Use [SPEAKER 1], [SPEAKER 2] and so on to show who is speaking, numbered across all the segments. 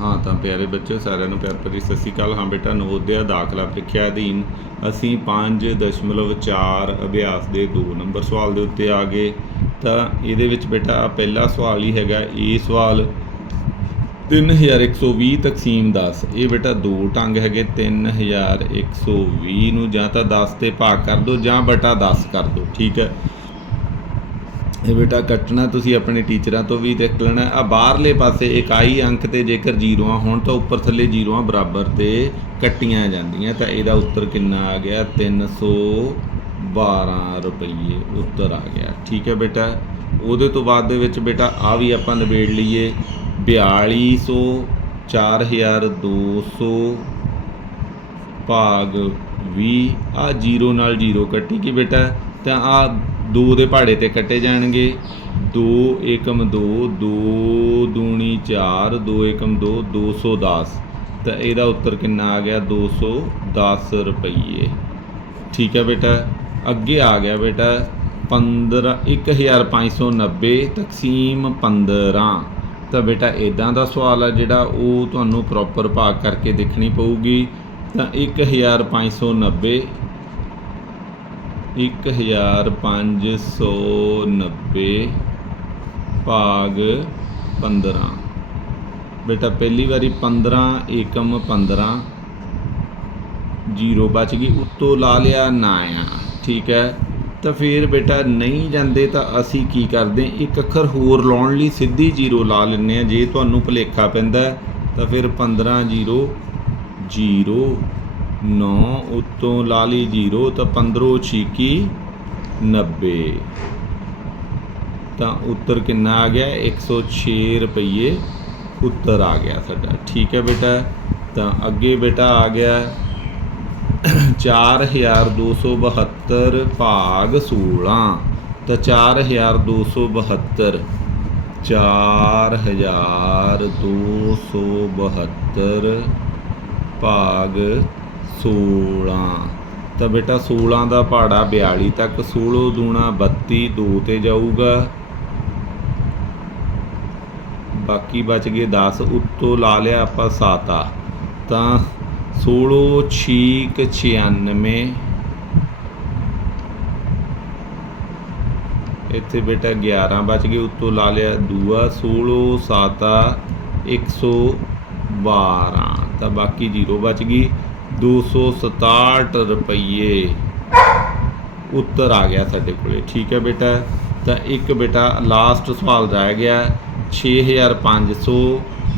[SPEAKER 1] ਹਾਂ, ਤਾਂ ਪਿਆਰੇ ਬੱਚਿਓ, ਸਾਰਿਆਂ ਨੂੰ ਪਿਆਰ ਭਰੀ ਸਤਿ ਸ਼੍ਰੀ ਅਕਾਲ। ਹਾਂ ਬੇਟਾ, ਨਵੋਦਿਆ ਦਾਖਲਾ ਪ੍ਰੀਖਿਆ ਅਧੀਨ ਅਸੀਂ 5.4 ਅਭਿਆਸ ਦੇ 2 ਨੰਬਰ ਸਵਾਲ ਦੇ ਉੱਤੇ ਆ ਗਏ। ਤਾਂ ਇਹਦੇ ਵਿੱਚ ਬੇਟਾ, ਪਹਿਲਾ ਸਵਾਲ ਹੀ ਹੈਗਾ, ਇਹ ਸਵਾਲ 3120 ਤਕਸੀਮ 10 ਇਹ ਬੇਟਾ ਦੋ ਢੰਗ ਹੈਗੇ 3120 ਨੂੰ ਜਾਂ ਤਾਂ 10 ਤੇ ਭਾਗ ਕਰ ਦਿਓ ਜਾਂ ਬਟਾ 10 ਕਰ ਦਿਓ ਠੀਕ ਹੈ? ਇਹ ਬੇਟਾ ਕੱਟਣਾ ਤੁਸੀਂ ਆਪਣੇ ਟੀਚਰਾਂ ਤੋਂ ਵੀ ਦੇਖ ਲੈਣਾ ਆ ਬਾਹਰਲੇ ਪਾਸੇ ਇਕਾਈ ਅੰਕ ਤੇ ਜੇਕਰ ਜ਼ੀਰੋਆਂ ਹੋਣ ਤਾਂ ਉੱਪਰ ਥੱਲੇ ਜ਼ੀਰੋਆਂ ਬਰਾਬਰ ਤੇ ਕੱਟੀਆਂ ਜਾਂਦੀਆਂ। ਤਾਂ ਇਹਦਾ ਉੱਤਰ ਕਿੰਨਾ ਆ ਗਿਆ? 312 ਰੁਪਏ ਉੱਤਰ ਆ ਗਿਆ। ਠੀਕ ਹੈ ਬੇਟਾ? ਉਹਦੇ ਤੋਂ ਬਾਅਦ ਦੇ ਵਿੱਚ ਬੇਟਾ ਆ ਵੀ ਆਪਾਂ ਨਿਬੇੜ ਲਈਏ। 4200 4200 ਭਾਗ 20 ਆ ਜੀਰੋ ਨਾਲ ਜੀਰੋ ਕੱਟੀ ਕਿ ਬੇਟਾ। ਤਾਂ ਆ 2 ਦੇ ਪਹਾੜੇ ਤੇ ਕੱਟੇ ਜਾਣਗੇ। 2 ਏਕਮ 2 2 ਦੂਣੀ 4 2 ਏਕਮ 2 210 ਤਾਂ ਇਹਦਾ ਉੱਤਰ ਕਿੰਨਾ ਆ ਗਿਆ? 210 ਰੁਪਏ ਠੀਕ ਹੈ ਬੇਟਾ? ਅੱਗੇ ਆ ਗਿਆ ਬੇਟਾ। 15 1590 ਤਕਸੀਮ 15 ਤਾਂ ਬੇਟਾ ਇਦਾਂ ਦਾ ਸਵਾਲ ਆ ਜਿਹੜਾ ਉਹ ਤੁਹਾਨੂੰ ਪ੍ਰੋਪਰ ਭਾਗ ਕਰਕੇ ਦੇਖਣੀ ਪਊਗੀ। ਤਾਂ 1590 1590 ਭਾਗ 15 ਬੇਟਾ, ਪਹਿਲੀ ਵਾਰੀ 15 ਏਕਮ 15 ਜ਼ੀਰੋ ਬਚ ਗਈ, ਉੱਤੋਂ ਲਾ ਲਿਆ ਨਾ ਆ ਠੀਕ ਹੈ? ਤਾਂ ਫਿਰ ਬੇਟਾ, ਨਹੀਂ ਜਾਂਦੇ ਤਾਂ ਅਸੀਂ ਕੀ ਕਰਦੇ? ਇੱਕ ਅੱਖਰ ਹੋਰ ਲਾਉਣ ਲਈ ਸਿੱਧੀ ਜ਼ੀਰੋ ਲਾ ਲੈਂਦੇ ਆ ਜੇ ਤੁਹਾਨੂੰ ਭੁਲੇਖਾ ਪੈਂਦਾ ਤਾਂ ਫਿਰ 15 ਜ਼ੀਰੋ ਜ਼ੀਰੋ 9 ਉੱਤੋਂ ਲਾ ਲਈ ਜ਼ੀਰੋ ਤਾਂ 15 ਛੀਕੀ 90 ਤਾਂ ਉੱਤਰ ਕਿੰਨਾ ਆ ਗਿਆ? 106 ਰੁਪਏ ਉੱਤਰ ਆ ਗਿਆ ਸਾਡਾ। ਠੀਕ ਹੈ ਬੇਟਾ। ਤਾਂ ਅੱਗੇ ਬੇਟਾ ਆ ਗਿਆ 4272 ਭਾਗ 16 ਤਾਂ 4272 4272 ਭਾਗ 16 ਤਾਂ ਬੇਟਾ 16 ਦਾ ਪਹਾੜਾ 42 ਤੱਕ 16 ਦੂਣਾ 32 2 ਤੇ ਜਾਊਗਾ। ਬਾਕੀ ਬਚ ਗਏ 10 ਉੱਤੋਂ ਲਾ ਲਿਆ ਆਪਾਂ 7 ਆ ਤਾਂ 16 ਛੀਕ 96 ਇੱਥੇ ਬੇਟਾ 11 ਬਚ ਗਏ, ਉੱਤੋਂ ਲਾ ਲਿਆ ਦੂਆ। 16 7 112 ਤਾਂ ਬਾਕੀ 0 ਬਚ ਗਈ। 267 ਰੁਪਏ ਉੱਤਰ ਆ ਗਿਆ ਸਾਡੇ ਕੋਲੇ। ਠੀਕ ਹੈ ਬੇਟਾ? ਤਾਂ ਇੱਕ ਬੇਟਾ ਲਾਸਟ ਸਵਾਲ ਰਹਿ ਗਿਆ। 6500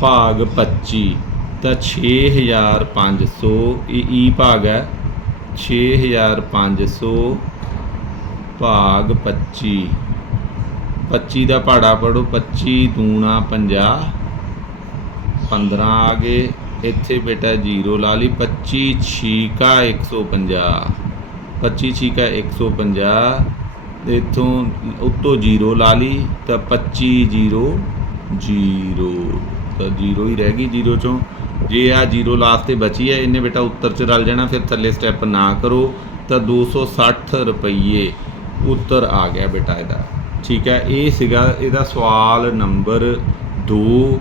[SPEAKER 1] ਭਾਗ 25 ਤਾਂ 6500 ਇਹ ਈ ਭਾਗ ਹੈ। 6500 ਭਾਗ 25 25 ਦਾ ਪਹਾੜਾ ਪੜੋ 25 ਦੂਣਾ 50 15 ਆ ਗਏ। ਇੱਥੇ ਬੇਟਾ ਜੀਰੋ, ਲਾ ਲਈ 25 ਛੀਕਾ 150 25 ਛੀਕਾ 150 ਇੱਥੋਂ ਉੱਤੋਂ ਜੀਰੋ ਲਾ ਲਈ, ਤਾਂ 25 0 0 ਤਾਂ ਜ਼ੀਰੋ ਹੀ ਰਹਿ ਗਈ ਜੀਰੋ ਚੋਂ। ਜੇ ਆ ਜੀਰੋ ਲਾਸਟ ਤੇ ਬਚੀ ਹੈ, ਇਹਨੇ ਬੇਟਾ ਉੱਤਰ ਚ ਰਲ ਜਾਣਾ, ਫਿਰ ਥੱਲੇ ਸਟੈਪ ਨਾ ਕਰੋ, ਤਾਂ 260 ਰੁਪਏ ਉੱਤਰ ਆ ਗਿਆ ਬੇਟਾ ਇਹਦਾ। ਠੀਕ ਹੈ, ਇਹ ਸੀਗਾ ਇਹਦਾ ਸਵਾਲ ਨੰਬਰ 2